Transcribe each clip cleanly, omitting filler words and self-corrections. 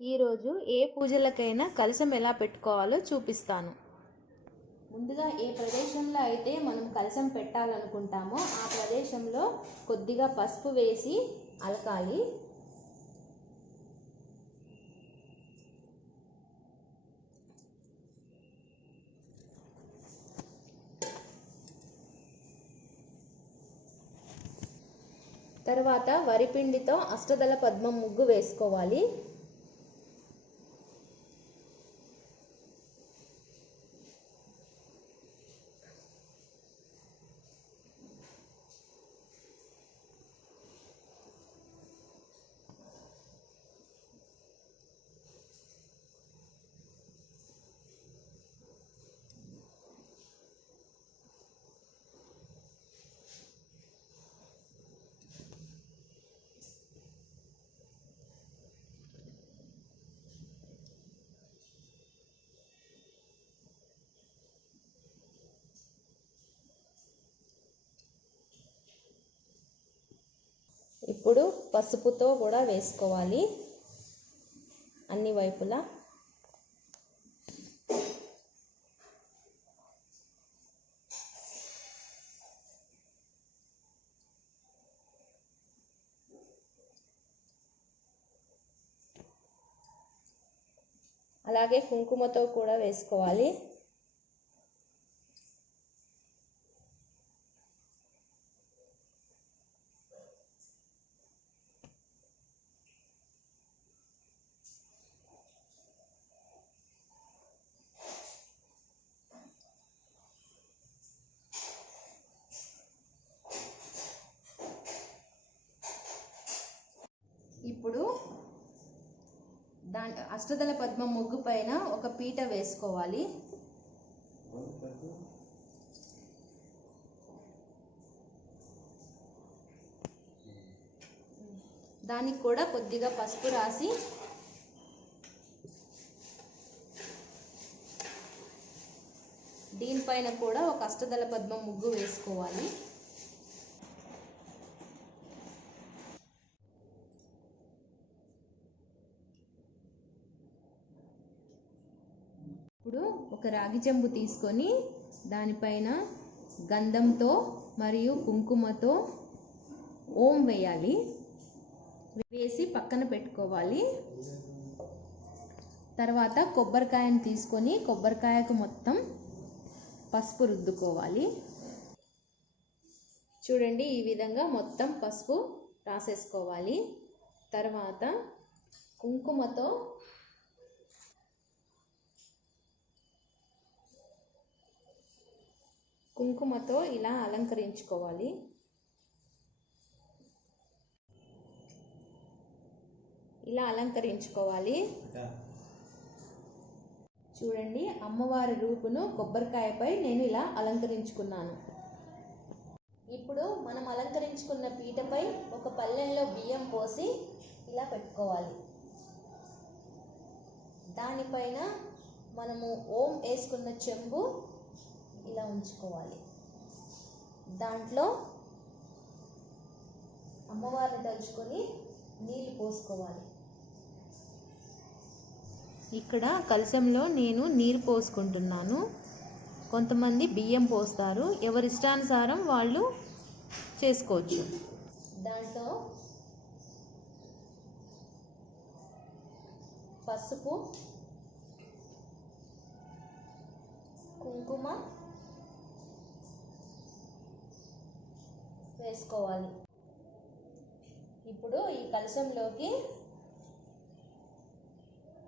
ఈరోజు ఏ పూజలకైనా కలశం ఎలా పెట్టుకోవాలో చూపిస్తాను. ముందుగా ఏ ప్రదేశంలో అయితే మనం కలశం పెట్టాలనుకుంటామో ఆ ప్రదేశంలో కొద్దిగా పసుపు వేసి అలకాలి. తర్వాత వరిపిండితో అష్టదళ పద్మం ముగ్గు వేసుకోవాలి. ఇప్పుడు పసుపుతో కూడా వేసుకోవాలి అన్ని వైపులా. అలాగే కుంకుమతో కూడా వేసుకోవాలి. ఇప్పుడు అష్టదళ పద్మం ముగ్గు పైన ఒక పీట వేసుకోవాలి. దానికి కూడా కొద్దిగా పసుపు రాసి దీనిపైన కూడా ఒక అష్టదళ పద్మం ముగ్గు వేసుకోవాలి. ఇప్పుడు ఒక రాగి చెంబు తీసుకొని దానిపైన గంధంతో మరియు కుంకుమతో ఓం వేయాలి. వేసి పక్కన పెట్టుకోవాలి. తర్వాత కొబ్బరికాయను తీసుకొని కొబ్బరికాయకు మొత్తం పసుపు రుద్దుకోవాలి. చూడండి, ఈ విధంగా మొత్తం పసుపు రాసేసుకోవాలి. తర్వాత కుంకుమతో ఇలా అలంకరించుకోవాలి. ఇలా అలంకరించుకోవాలి. చూడండి, అమ్మవారి రూపును కొబ్బరికాయపై నేను ఇలా అలంకరించుకున్నాను. ఇప్పుడు మనం అలంకరించుకున్న పీటపై ఒక పళ్ళెంలో బియ్యం పోసి ఇలా పెట్టుకోవాలి. దానిపైన మనము ఓం వేసుకున్న చెంబు ఇలా ఉంచుకోవాలి. దాంట్లో అమ్మవారిని తలుచుకొని నీళ్ళు పోసుకోవాలి. ఇక్కడ కలశంలో నేను నీరు పోసుకుంటున్నాను. కొంతమంది బియ్యం పోస్తారు, ఎవరి ఇష్టానుసారం వాళ్ళు చేసుకోవచ్చు. దాంట్లో పసుపు, కుంకుమ వేసుకోవాలి. ఇప్పుడు ఈ కలశంలోకి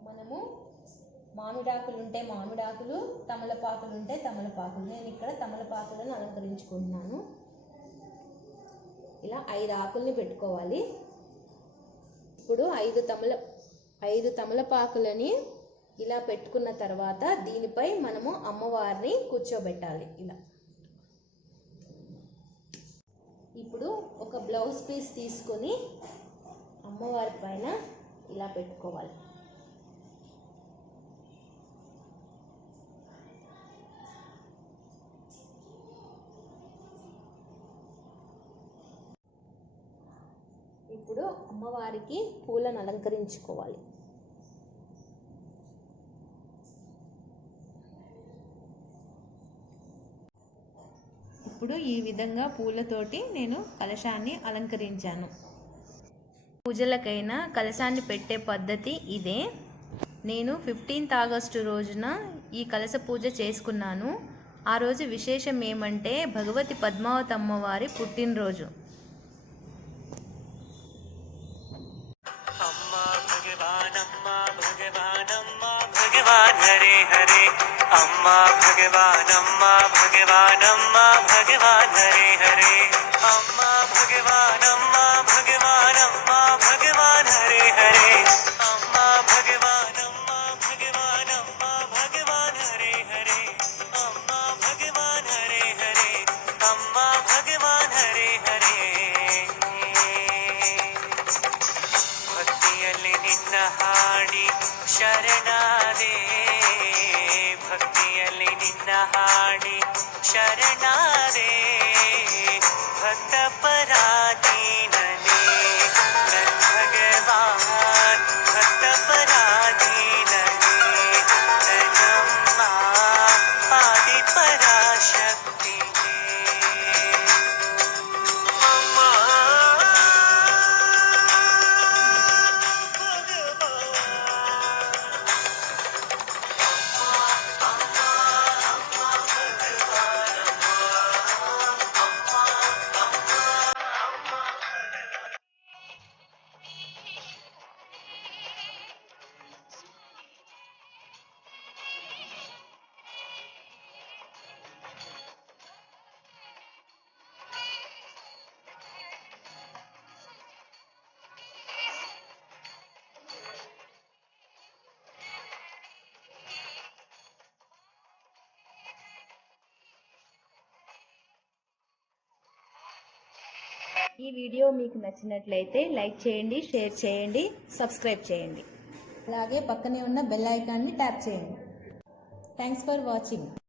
మనము మామిడాకులు ఉంటే మామిడాకులు, తమలపాకులు ఉంటే తమలపాకులు. నేను ఇక్కడ తమలపాకులను అలంకరించుకుంటున్నాను. ఇలా 5 ఆకుల్ని పెట్టుకోవాలి. ఇప్పుడు 5 తమలపాకులని ఇలా పెట్టుకున్న తర్వాత దీనిపై మనము అమ్మవారిని కూర్చోబెట్టాలి ఇలా. ఇప్పుడు ఒక బ్లౌజ్ పీస్ తీసుకొని అమ్మవారి పైన ఇలా పెట్టుకోవాలి. ఇప్పుడు అమ్మవారికి పూలను అలంకరించుకోవాలి. ఇప్పుడు ఈ విధంగా పూలతోటి నేను కలశాన్ని అలంకరించాను. పూజలకైనా కలశాన్ని పెట్టే పద్ధతి ఇదే. నేను 15th ఆగస్టు రోజున ఈ కలశ పూజ చేసుకున్నాను. ఆ రోజు విశేషం ఏమంటే భగవతి పద్మావతి అమ్మవారి పుట్టినరోజు. हरे हरे अम्मा भगवान हरे हरे अम्मा भगवान हरे हरे अम्मा भगवान हरे हरे अम्मा भगवान हरे हरे अम्मा भगवान हरे हरे भक्तियल्लि निन्न हाडी शरणादे भक्तियल्लि निन्न हाडी शरणादे भक्त पराधीनने नन् भगवान भक्त पराधीनने नन्नम्मा आदि पराशक्ति अम्मा ఈ వీడియో మీకు నచ్చినట్లయితే లైక్ చేయండి, షేర్ చేయండి, సబ్స్క్రైబ్ చేయండి. అలాగే పక్కనే ఉన్న బెల్ ఐకాన్ని ట్యాప్ చేయండి. Thanks for watching.